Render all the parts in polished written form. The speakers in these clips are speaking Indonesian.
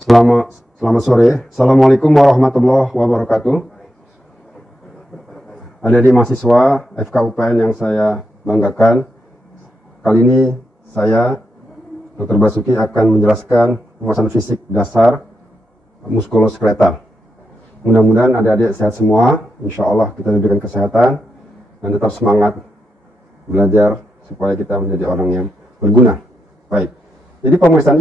Selamat sore. Assalamualaikum warahmatullahi wabarakatuh. Adik-adik mahasiswa FKUPN yang saya banggakan, kali ini saya, Dr. Basuki, akan menjelaskan pembahasan fisik dasar muskuloskeletal. Mudah-mudahan adik-adik sehat semua. Insya Allah kita diberikan kesehatan dan tetap semangat belajar supaya kita menjadi orang yang berguna. Baik. Jadi pemeriksaan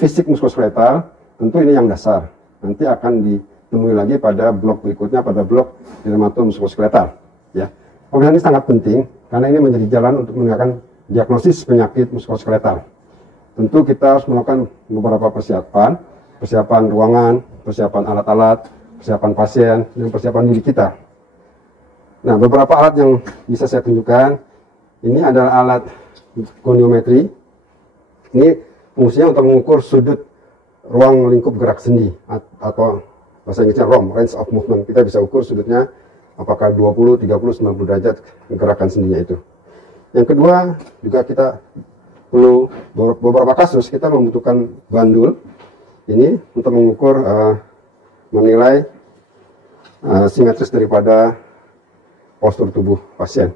fisik muskuloskeletal, tentu ini yang dasar. Nanti akan ditemui lagi pada blok berikutnya, pada blok dermatomuskuloskeletal. Ya. Pemeriksaan ini sangat penting karena ini menjadi jalan untuk menegakkan diagnosis penyakit muskuloskeletal. Tentu kita harus melakukan beberapa persiapan ruangan, persiapan alat-alat, persiapan pasien, dan persiapan diri kita. Nah, beberapa alat yang bisa saya tunjukkan, ini adalah alat goniometri. Ini fungsinya untuk mengukur sudut ruang lingkup gerak sendi atau bahasa Inggrisnya ROM, range of movement. Kita bisa ukur sudutnya apakah 20, 30, 90 derajat gerakan sendinya itu. Yang kedua, juga kita perlu beberapa kasus kita membutuhkan bandul ini untuk mengukur menilai simetris daripada postur tubuh pasien.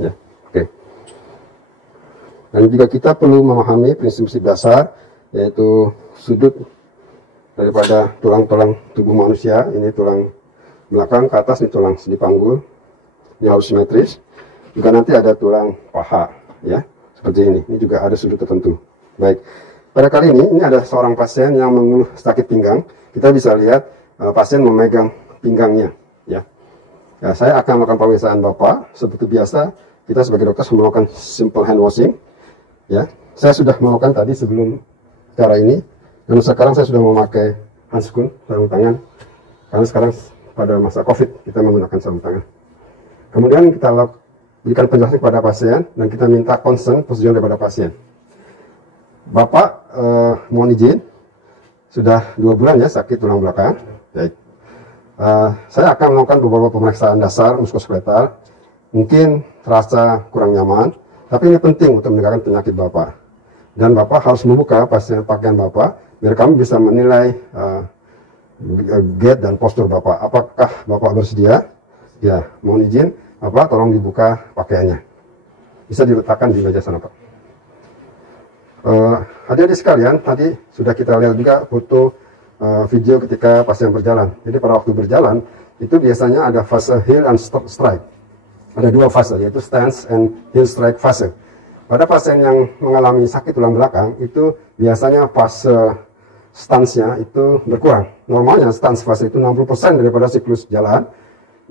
Ya, oke. Dan juga kita perlu memahami prinsip-prinsip dasar, yaitu sudut daripada tulang-tulang tubuh manusia. Ini tulang belakang ke atas, ini tulang sendi panggul, ini harus simetris. Juga nanti ada tulang paha, ya, seperti ini. Ini juga ada sudut tertentu. Baik, pada kali ini ada seorang pasien yang mengeluh sakit pinggang. Kita bisa lihat pasien memegang pinggangnya, ya. Ya, saya akan melakukan pemeriksaan Bapak. Seperti biasa, kita sebagai dokter melakukan simple hand washing. Ya, saya sudah melakukan tadi sebelum cara ini, dan sekarang saya sudah memakai handskun, sarung tangan, karena sekarang pada masa COVID kita menggunakan sarung tangan. Kemudian kita berikan penjelasan kepada pasien dan kita minta concern persetujuan daripada pasien. Bapak mohon izin, sudah 2 bulan ya sakit tulang belakang. Baik. Saya akan melakukan beberapa pemeriksaan dasar muskuloskeletal. Mungkin terasa kurang nyaman, tapi ini penting untuk menegakkan penyakit Bapak. Dan Bapak harus membuka pakaian Bapak, biar kami bisa menilai gait dan postur Bapak. Apakah Bapak bersedia? Ya, mohon izin, Bapak tolong dibuka pakaiannya. Bisa diletakkan di meja sana, Pak. Adik-adik sekalian, tadi sudah kita lihat juga foto video ketika pasien berjalan. Jadi pada waktu berjalan, itu biasanya ada fase heel and strike. Ada 2 fase, yaitu stance and heel strike fase. Pada pasien yang mengalami sakit tulang belakang, itu biasanya fase stance-nya itu berkurang. Normalnya stance fase itu 60% daripada siklus jalan,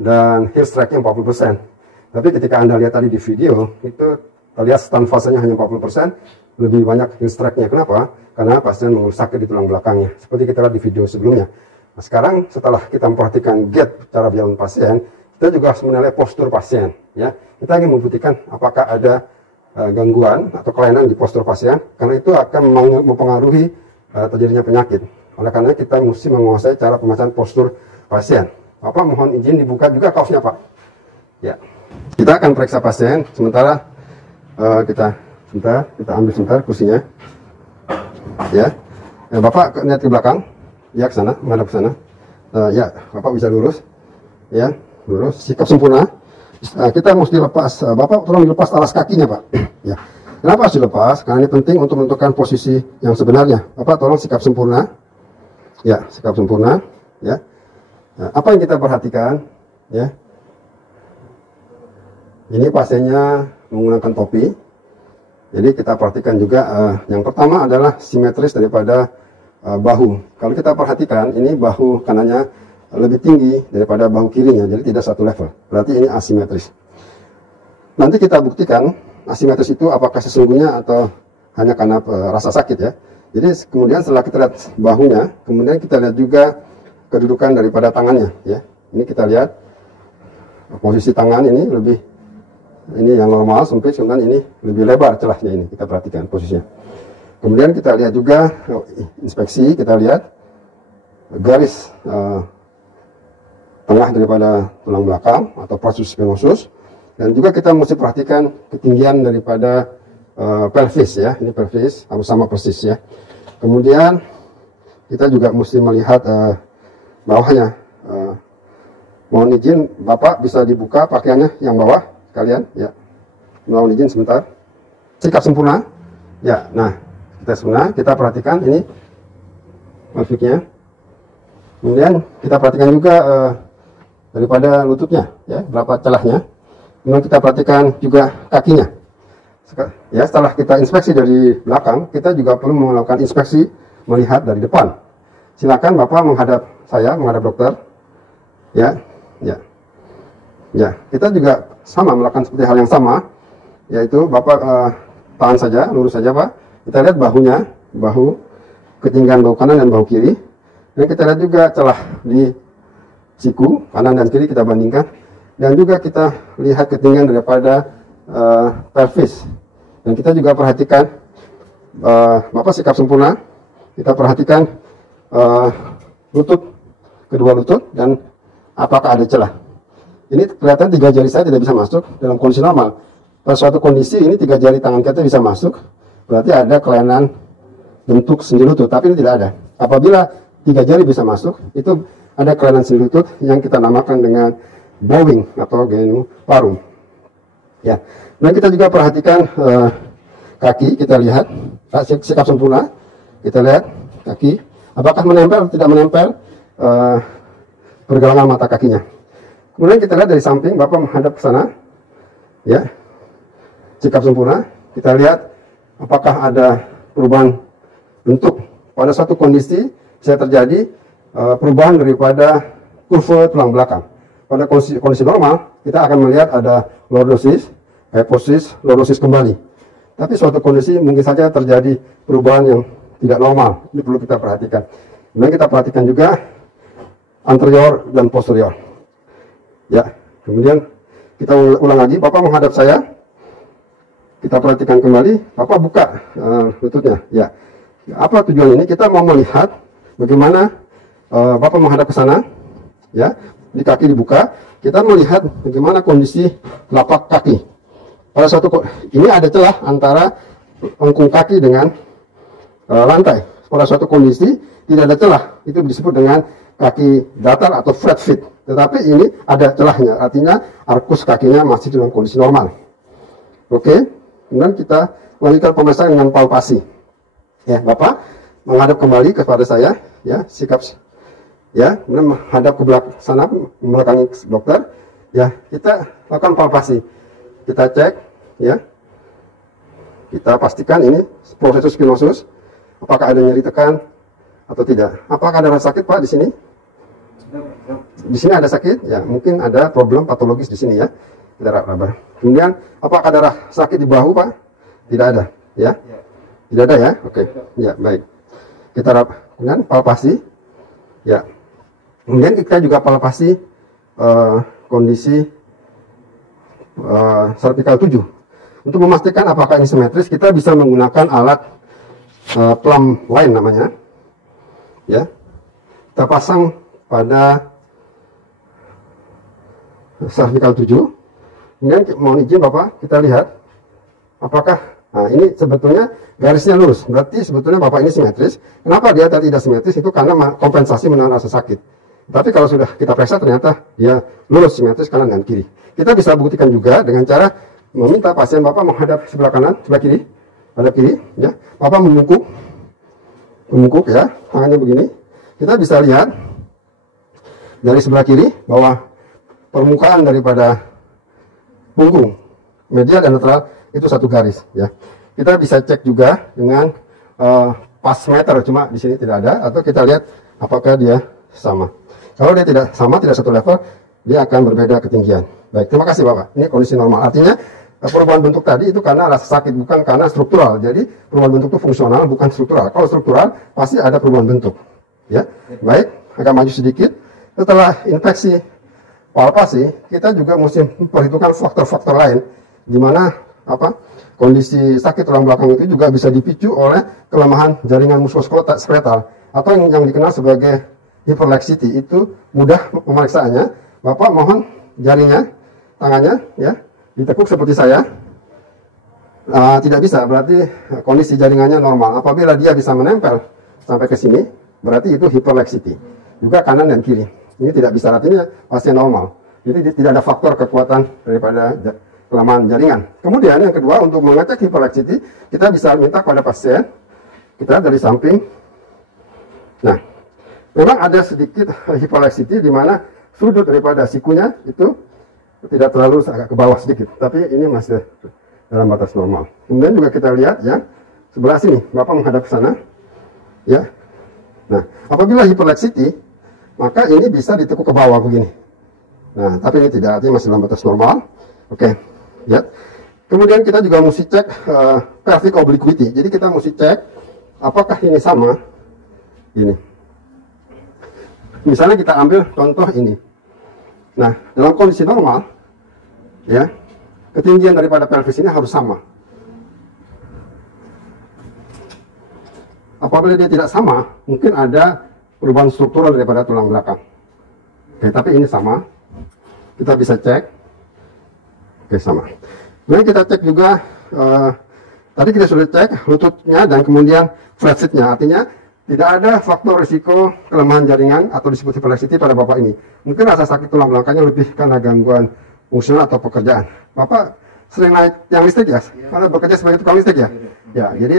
dan heel strike-nya 40%. Tapi ketika Anda lihat tadi di video, itu terlihat stance fasenya hanya 40%, lebih banyak heel strike-nya. Kenapa? Karena pasien mengeluh sakit di tulang belakangnya, seperti kita lihat di video sebelumnya. Nah, sekarang setelah kita memperhatikan gait cara berjalan pasien, kita juga harus menilai postur pasien. Ya, kita ingin membuktikan apakah ada gangguan atau kelainan di postur pasien, karena itu akan mempengaruhi terjadinya penyakit. Oleh karena kita mesti menguasai cara pemeriksaan postur pasien. Bapak mohon izin dibuka juga kaosnya, Pak. Ya, kita akan periksa pasien. Sementara kita ambil sebentar kursinya. Ya, Bapak lihat ke belakang. Ya, ke sana, menghadap ke sana. Ya, Bapak bisa lurus. Ya. Lurus, sikap sempurna. Kita mesti lepas. Bapak tolong dilepas alas kakinya, Pak. Ya. Kenapa harus dilepas? Karena ini penting untuk menentukan posisi yang sebenarnya. Bapak tolong sikap sempurna. Ya, sikap sempurna. Ya. Nah, apa yang kita perhatikan? Ya. Ini pasiennya menggunakan topi. Jadi kita perhatikan juga yang pertama adalah simetris daripada bahu. Kalau kita perhatikan, ini bahu kanannya lebih tinggi daripada bahu kirinya, jadi tidak satu level. Berarti ini asimetris. Nanti kita buktikan asimetris itu apakah sesungguhnya atau hanya karena rasa sakit, ya. Jadi kemudian setelah kita lihat bahunya, kemudian kita lihat juga kedudukan daripada tangannya, ya. Ini kita lihat posisi tangan ini yang normal sempit, kemudian ini lebih lebar celahnya, ini kita perhatikan posisinya. Kemudian kita lihat juga inspeksi, kita lihat garis tengah daripada tulang belakang atau plexus spinosus, dan juga kita mesti perhatikan ketinggian daripada pelvis, ya. Ini pelvis sama persis, ya. Kemudian kita juga mesti melihat bawahnya. Mohon izin, Bapak bisa dibuka pakaiannya yang bawah kalian, ya. Mohon izin sebentar. Sikap sempurna, ya. Nah, kita perhatikan ini mafiknya. Kemudian kita perhatikan juga daripada lututnya, ya, berapa celahnya. Kemudian kita perhatikan juga kakinya. Ya, setelah kita inspeksi dari belakang, kita juga perlu melakukan inspeksi melihat dari depan. Silakan Bapak menghadap saya, menghadap dokter. Ya. Kita juga sama melakukan seperti hal yang sama, yaitu Bapak tahan saja, lurus saja Pak. Kita lihat bahunya, bahu ketinggian bahu kanan dan bahu kiri. Dan kita lihat juga celah di siku kanan dan kiri kita bandingkan. Dan juga kita lihat ketinggian daripada pelvis. Dan kita juga perhatikan Bapak sikap sempurna. Kita perhatikan lutut, kedua lutut, dan apakah ada celah. Ini kelihatan 3 jari saya tidak bisa masuk dalam kondisi normal. Pada suatu kondisi ini 3 jari tangan kita bisa masuk, berarti ada kelainan bentuk sendi lutut, tapi ini tidak ada. Apabila 3 jari bisa masuk, itu ada kelainan sendi lutut yang kita namakan dengan bowing atau genu parum. Ya. Dan kita juga perhatikan kaki, kita lihat sikap sempurna. Kita lihat kaki, apakah menempel atau tidak menempel pergelangan mata kakinya. Kemudian kita lihat dari samping, Bapak menghadap ke sana, ya, sikap sempurna. Kita lihat apakah ada perubahan bentuk. Pada suatu kondisi bisa terjadi perubahan daripada kurva tulang belakang. Pada kondisi normal, kita akan melihat ada lordosis, hyposis, lordosis kembali. Tapi suatu kondisi mungkin saja terjadi perubahan yang tidak normal. Ini perlu kita perhatikan. Kemudian kita perhatikan juga anterior dan posterior. Ya, kemudian kita ulang lagi. Bapak menghadap saya. Kita perhatikan kembali. Bapak buka lututnya. Ya. Apa tujuan ini? Kita mau melihat bagaimana Bapak menghadap ke sana. Ya, di kaki dibuka. Kita melihat bagaimana kondisi telapak kaki. Pada suatu ini ada celah antara lengkung kaki dengan lantai. Pada suatu kondisi tidak ada celah. Itu disebut dengan kaki datar atau flat feet. Tetapi ini ada celahnya, artinya arkus kakinya masih dalam kondisi normal. Oke, kemudian kita lanjutkan pemeriksaan dengan palpasi. Ya, Bapak menghadap kembali kepada saya, ya, sikap, ya, kemudian menghadap ke belakang sana, membelakangi dokter. Ya, kita lakukan palpasi. Kita cek, ya, kita pastikan ini proses spinosus, apakah ada nyeri tekan atau tidak. Apakah ada rasa sakit Pak di sini? Di sini ada sakit, ya, mungkin ada problem patologis di sini, ya. Kita raba. Kemudian, apakah ada sakit di bahu Pak? Tidak ada, ya. Tidak ada, ya. Oke, ya, baik. Kita kemudian palpasi, ya. Kemudian kita juga palpasi kondisi cervical 7. Untuk memastikan apakah ini simetris, kita bisa menggunakan alat plumb line namanya, ya. Kita pasang pada cervical 7. Kemudian mohon izin Bapak, kita lihat apakah, nah ini sebetulnya garisnya lurus, berarti sebetulnya Bapak ini simetris. Kenapa dia tidak simetris? Itu karena kompensasi menahan rasa sakit. Tapi kalau sudah kita periksa ternyata dia lurus simetris kanan dan kiri. Kita bisa buktikan juga dengan cara meminta pasien Bapak menghadap sebelah kanan, sebelah kiri, pada kiri, ya. Bapak memungkuk, ya, tangannya begini. Kita bisa lihat dari sebelah kiri bahwa permukaan daripada punggung, medial dan lateral itu satu garis, ya. Kita bisa cek juga dengan pas meter, cuma di sini tidak ada, atau kita lihat apakah dia sama. Kalau dia tidak sama, tidak satu level, dia akan berbeda ketinggian. Baik, terima kasih Bapak. Ini kondisi normal. Artinya perubahan bentuk tadi itu karena rasa sakit, bukan karena struktural. Jadi perubahan bentuk itu fungsional, bukan struktural. Kalau struktural pasti ada perubahan bentuk. Ya, baik. Agak maju sedikit. Setelah infeksi palpasi, kita juga mesti memperhitungkan faktor-faktor lain, di mana kondisi sakit tulang belakang itu juga bisa dipicu oleh kelemahan jaringan muskuloskeletal atau yang dikenal sebagai hyperlaxity. Itu mudah pemeriksaannya. Bapak mohon jarinya, tangannya, ya, ditekuk seperti saya. Tidak bisa, berarti kondisi jaringannya normal. Apabila dia bisa menempel sampai ke sini, berarti itu hyperlaxity. Juga kanan dan kiri. Ini tidak bisa, artinya pasien normal. Jadi tidak ada faktor kekuatan daripada kelemahan jaringan. Kemudian yang kedua, untuk mengecek hyperlaxity, kita bisa minta pada pasien, kita dari samping. Nah, memang ada sedikit hyperlaxity di mana sudut daripada sikunya itu tidak terlalu agak ke bawah sedikit, tapi ini masih dalam batas normal. Kemudian juga kita lihat ya, sebelah sini, Bapak menghadap ke sana. Ya. Nah, apabila hyperlaxity, maka ini bisa ditekuk ke bawah begini. Nah, tapi ini tidak, artinya masih dalam batas normal. Oke, lihat. Kemudian kita juga mesti cek pelvic obliquity. Jadi kita mesti cek apakah ini sama. Ini. Misalnya kita ambil contoh ini. Nah, dalam kondisi normal, ya, ketinggian daripada pelvis ini harus sama. Apabila dia tidak sama, mungkin ada perubahan struktural daripada tulang belakang. Oke, tapi ini sama. Kita bisa cek. Oke, sama. Kemudian kita cek juga, tadi kita sudah cek lututnya dan kemudian flat seat-nya. Artinya tidak ada faktor risiko kelemahan jaringan atau disebut hyperlaxity pada Bapak ini. Mungkin rasa sakit tulang belakangnya lebih karena gangguan fungsional atau pekerjaan. Bapak sering naik tiang listrik ya? Karena bekerja sebagai tukang listrik ya? Ya, jadi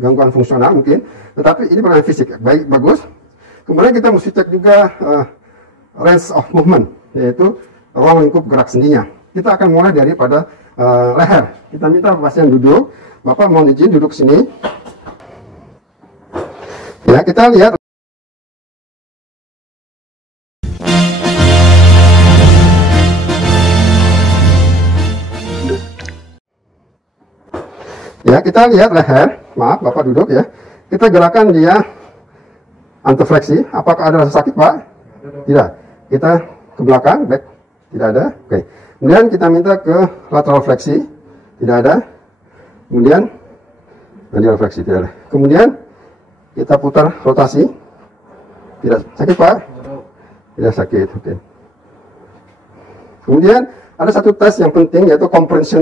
gangguan fungsional mungkin. Tetapi ini perlainan fisik, baik, bagus. Kemudian kita mesti cek juga range of movement, yaitu ruang lingkup gerak sendinya. Kita akan mulai daripada leher. Kita minta pasien duduk. Bapak mohon izin duduk sini. Ya, kita lihat. Ya, kita lihat leher. Maaf, Bapak duduk ya. Kita gerakan dia antefleksi. Apakah ada rasa sakit, Pak? Tidak. Kita ke belakang, back. Tidak ada. Oke. Kemudian kita minta ke lateral fleksi. Tidak ada. Kemudian medial fleksi. Tidak ada. Kemudian kita putar rotasi. Tidak sakit, Pak? Tidak sakit. Oke. Kemudian ada satu tes yang penting, yaitu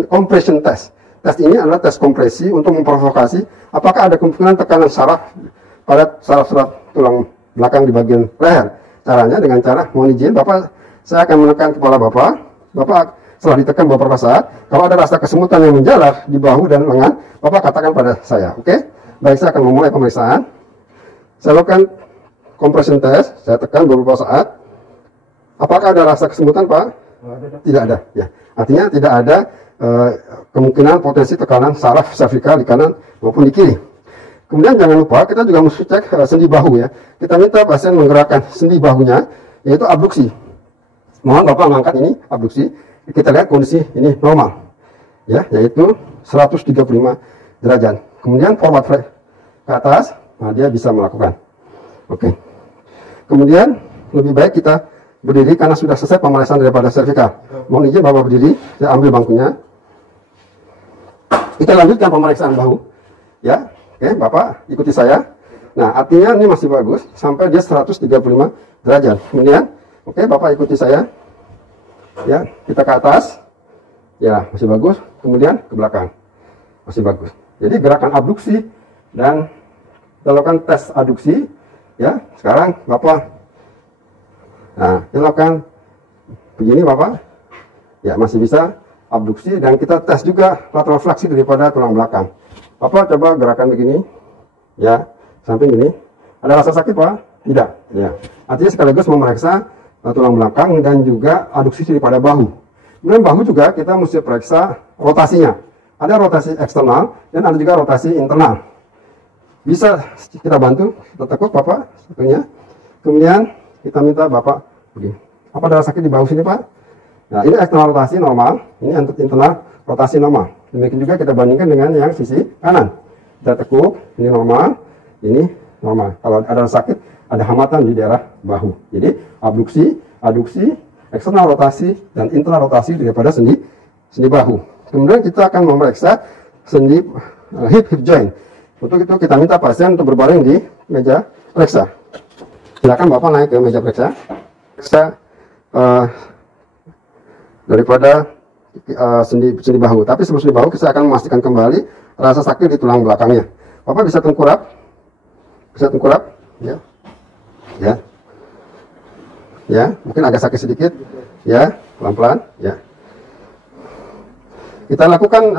compression test. Tes ini adalah tes kompresi untuk memprovokasi apakah ada kemungkinan tekanan saraf pada saraf-saraf tulang belakang di bagian leher. Caranya dengan cara, mohon izin, Bapak, saya akan menekan kepala Bapak. Bapak setelah ditekan beberapa saat, kalau ada rasa kesemutan yang menjalar di bahu dan lengan, Bapak katakan pada saya, oke? Baik, saya akan memulai pemeriksaan. Saya lakukan compression test, saya tekan beberapa saat. Apakah ada rasa kesemutan, Pak? Tidak ada. Ya, artinya tidak ada kemungkinan potensi tekanan saraf servikal di kanan maupun di kiri. Kemudian jangan lupa kita juga mesti cek sendi bahu ya. Kita minta pasien menggerakkan sendi bahunya, yaitu abduksi. Mohon Bapak mengangkat ini abduksi. Kita lihat kondisi ini normal, ya, yaitu 135 derajat. Kemudian forward ke atas, nah dia bisa melakukan. Oke. Kemudian lebih baik kita berdiri karena sudah selesai pemeriksaan daripada servikal. Mohon izin Bapak berdiri, saya ambil bangkunya. Kita lanjutkan pemeriksaan bahu. Ya, oke, Bapak ikuti saya. Nah, artinya ini masih bagus sampai dia 135 derajat. Kemudian, oke, Bapak ikuti saya. Ya, kita ke atas. Ya, masih bagus. Kemudian ke belakang. Masih bagus. Jadi gerakan abduksi dan kita lakukan tes aduksi. Ya, sekarang Bapak, nah, kita lakukan begini Bapak. Ya, masih bisa abduksi dan kita tes juga lateral fleksi daripada tulang belakang. Bapak coba gerakan begini, ya, samping ini. Ada rasa sakit, Pak? Tidak. Ya. Artinya sekaligus memeriksa tulang belakang dan juga aduksi daripada bahu. Kemudian bahu juga kita mesti periksa rotasinya. Ada rotasi eksternal dan ada juga rotasi internal. Bisa kita bantu, kita tekuk Bapak satunya. Kemudian kita minta Bapak begini. Apa ada rasa sakit di bahu sini, Pak? Nah, ini eksternal rotasi normal, ini internal rotasi normal. Demikian juga kita bandingkan dengan yang sisi kanan. Kita tekuk, ini normal, ini normal. Kalau ada sakit, ada hambatan di daerah bahu. Jadi, abduksi, aduksi, eksternal rotasi, dan internal rotasi daripada sendi bahu. Kemudian kita akan memeriksa sendi hip joint. Untuk itu kita minta pasien untuk berbaring di meja periksa. Silakan Bapak naik ke meja periksa. Periksa daripada sendi bahu. Tapi sebelum sendi bahu, kita akan memastikan kembali rasa sakit di tulang belakangnya. Bapak bisa tengkurap Bisa tengkurap, ya, mungkin agak sakit sedikit, ya, pelan-pelan, ya. Kita lakukan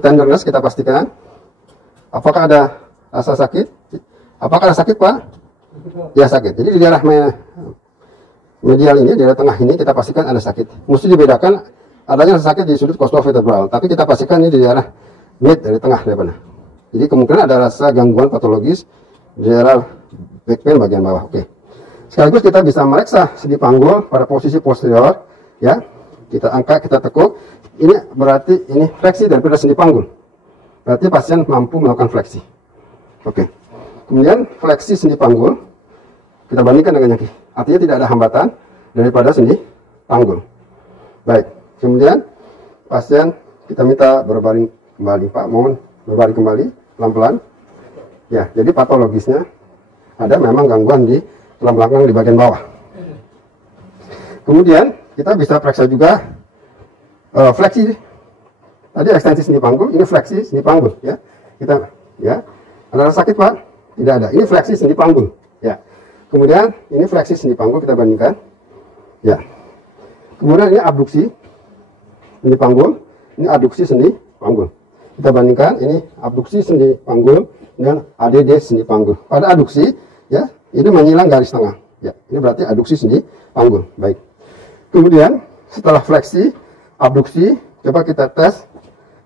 tenderness, kita pastikan apakah ada rasa sakit. Apakah ada sakit, Pak? Ya, sakit. Jadi di daerah medial ini, di daerah tengah ini kita pastikan ada sakit. Mesti dibedakan adanya rasa sakit di sudut costovertebral, tapi kita pastikan ini di daerah mid, dari tengah daripada. Jadi kemungkinan ada rasa gangguan patologis di daerah back pain bagian bawah. Oke. Sekaligus kita bisa mereksa sendi panggul pada posisi posterior, ya. Kita angkat, kita tekuk. Ini berarti ini fleksi daripada sendi panggul. Berarti pasien mampu melakukan fleksi. Oke. Kemudian fleksi sendi panggul kita bandingkan dengan yang kiri. Artinya tidak ada hambatan daripada sendi panggul. Baik. Kemudian pasien kita minta berbaring kembali, Pak. Mohon berbaring kembali pelan-pelan. Ya, jadi patologisnya ada memang gangguan di tulang belakang di bagian bawah. Kemudian kita bisa periksa juga fleksi. Tadi ekstensi sendi panggul, ini fleksi sendi panggul, ya. Kita, ya, ada rasa sakit, Pak? Tidak ada. Ini fleksi sendi panggul, ya. Kemudian ini fleksi sendi panggul, kita bandingkan, ya. Kemudian ini abduksi sendi panggul, ini adduksi sendi panggul. Kita bandingkan, ini abduksi sendi panggul dengan ADD sendi panggul. Pada adduksi, ya, ini menyilang garis tengah, ya. Ini berarti adduksi sendi panggul. Baik. Kemudian setelah fleksi, abduksi, coba kita tes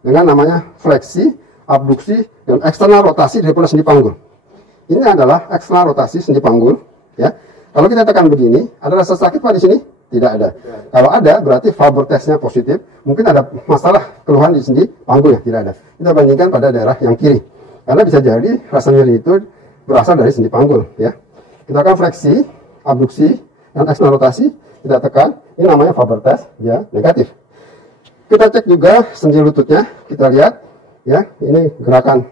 dengan namanya fleksi, abduksi, dan eksternal rotasi daripada sendi panggul. Ini adalah eksternal rotasi sendi panggul, ya. Kalau kita tekan begini, ada rasa sakit, Pak, di sini? Tidak ada. Kalau ada, berarti Faber testnya positif. Mungkin ada masalah keluhan di sendi panggul, ya. Tidak ada. Kita bandingkan pada daerah yang kiri. Karena bisa jadi rasa nyeri itu berasal dari sendi panggul, ya. Kita akan fleksi, abduksi, dan eksternal rotasi. Kita tekan. Ini namanya Faber test, ya, negatif. Kita cek juga sendi lututnya. Kita lihat, ya, ini gerakan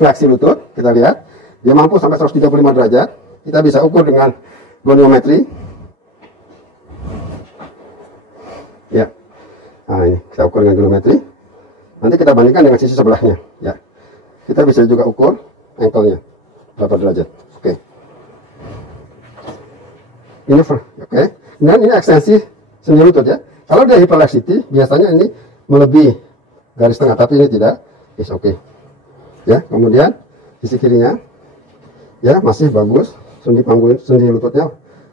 fleksi lutut. Kita lihat, dia mampu sampai 135 derajat. Kita bisa ukur dengan goniometri. Ya, nah ini kita ukur dengan goniometri. Nanti kita bandingkan dengan sisi sebelahnya. Ya, kita bisa juga ukur ankle-nya berapa derajat. Oke. Ini oke. Dan ini ekstensi sendi lutut, ya. Kalau dia hyperlaxity, biasanya ini melebihi garis tengah, tapi ini tidak. Is oke. Ya, kemudian sisi kirinya, ya, masih bagus. Sendi panggul, sendi lututnya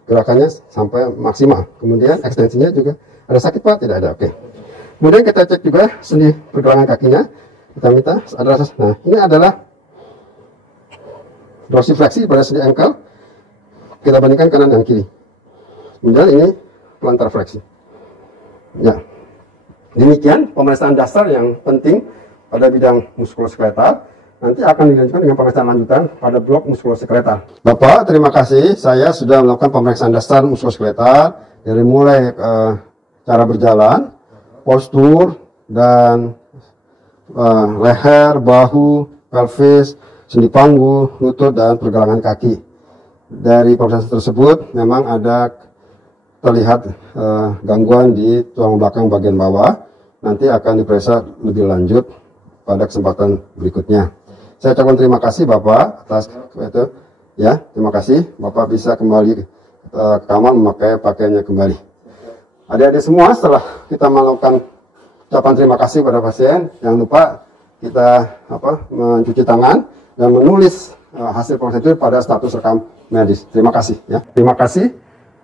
gerakannya sampai maksimal. Kemudian ekstensinya juga ada sakit, Pak? Tidak ada. Oke. Kemudian kita cek juga sendi pergelangan kakinya. Kita minta ada rasa. Nah, ini adalah dorsifleksi pada sendi ankle. Kita bandingkan kanan dan kiri. Kemudian ini plantar fleksi. Ya. Demikian pemeriksaan dasar yang penting pada bidang muskuloskeletal. Nanti akan dilanjutkan dengan pemeriksaan lanjutan pada blok muskuloskeletal. Bapak, terima kasih. Saya sudah melakukan pemeriksaan dasar muskuloskeletal dari mulai cara berjalan, postur, dan leher, bahu, pelvis, sendi panggul, lutut, dan pergelangan kaki. Dari pemeriksaan tersebut memang ada terlihat gangguan di tulang belakang bagian bawah. Nanti akan diperiksa lebih lanjut pada kesempatan berikutnya. Saya ucapkan terima kasih Bapak atas itu, ya. Terima kasih Bapak bisa kembali ke kamar memakai pakaiannya kembali. Adik-adik semua, setelah kita melakukan ucapan terima kasih pada pasien, jangan lupa kita mencuci tangan dan menulis hasil proses itu pada status rekam medis. Terima kasih, ya. Terima kasih.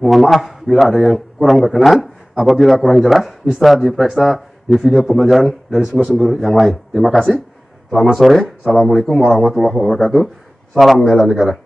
Mohon maaf bila ada yang kurang berkenan. Apabila kurang jelas, bisa diperiksa di video pembelajaran dari sumber-sumber yang lain. Terima kasih. Selamat sore. Assalamualaikum warahmatullahi wabarakatuh. Salam bela negara.